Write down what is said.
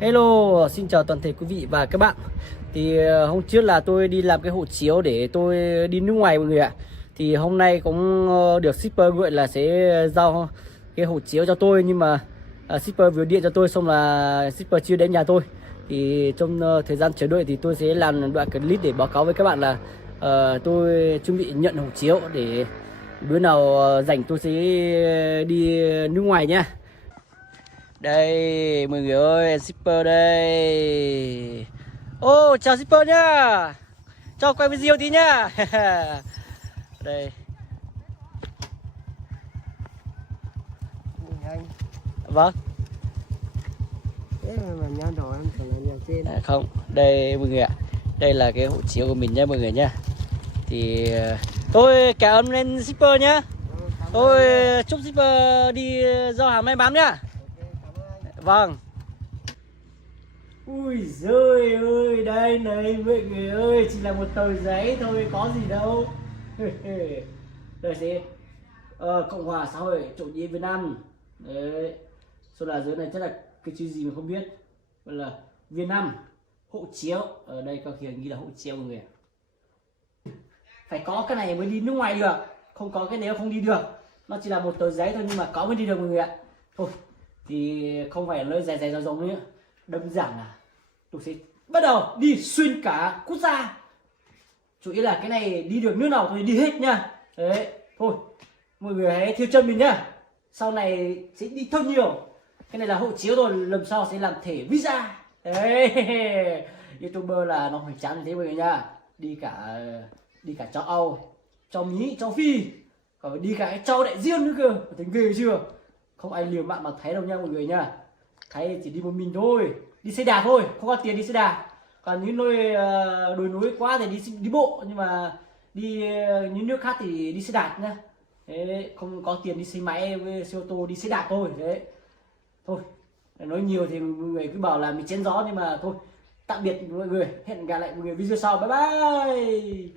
Hello, xin chào toàn thể quý vị và các bạn. Thì hôm trước là tôi đi làm cái hộ chiếu để tôi đi nước ngoài mọi người ạ. Thì hôm nay cũng được shipper gọi là sẽ giao cái hộ chiếu cho tôi, nhưng mà shipper vừa điện cho tôi xong là shipper chưa đến nhà tôi. Thì trong thời gian chờ đợi thì tôi sẽ làm đoạn clip để báo cáo với các bạn là tôi chuẩn bị nhận hộ chiếu để bữa nào rảnh tôi sẽ đi nước ngoài nhá. Đây mọi người ơi, shipper đây. Ô, chào shipper nhá. Cho quay video tí nhá. Đây. Anh Vâng. thế mà nhau đồ em phải là nhà trên. Không, đây mọi người ạ. Đây là cái hộ chiếu của mình nhá mọi người nhá. Thì tôi cảm ơn lên shipper nhá. Tôi chúc shipper đi giao hàng may mắn nhá. Vâng. Ui giời ơi, đây này mọi người ơi, chỉ là một tờ giấy thôi, có gì đâu. Đây sẽ Cộng hòa xã hội chủ nghĩa Việt Nam. Đấy. Sau là dưới này chắc là cái chữ gì mà không biết. Gọi là Việt Nam hộ chiếu. Ở đây có khi ghi là hộ chiếu mọi người. Phải có cái này mới đi nước ngoài được, không có cái này không đi được. Nó chỉ là một tờ giấy thôi nhưng mà có mới đi được mọi người ạ. Thôi thì không phải là nơi dài dài dòng dòng nữa, đơn giản là tôi sẽ bắt đầu đi xuyên cả quốc gia. Chủ yếu là cái này đi được nước nào tôi đi hết nha. Đấy, thôi mọi người hãy theo chân mình nhá, sau này sẽ đi thông nhiều. Cái này là hộ chiếu rồi, lần sau sẽ làm thẻ visa. Đấy, youtuber là nó hoành tráng như thế mọi người nha. Đi cả châu Âu, châu Mỹ, châu Phi, còn phải đi cả cái châu đại dương nữa cơ. Thấy ghê chưa? Không ai liều mạng mà thấy đâu nha mọi người nha. Thấy chỉ đi một mình thôi, đi xe đạp thôi, không có tiền đi xe đạp. Còn những nơi đồi núi quá thì đi bộ, nhưng mà đi những nước khác thì đi xe đạp nhá. Thế không có tiền đi xe máy với xe ô tô, đi xe đạp thôi. Đấy, thôi nói nhiều thì mọi người cứ bảo là mình chén gió, nhưng mà thôi, tạm biệt mọi người, hẹn gặp lại mọi người video sau, bye bye.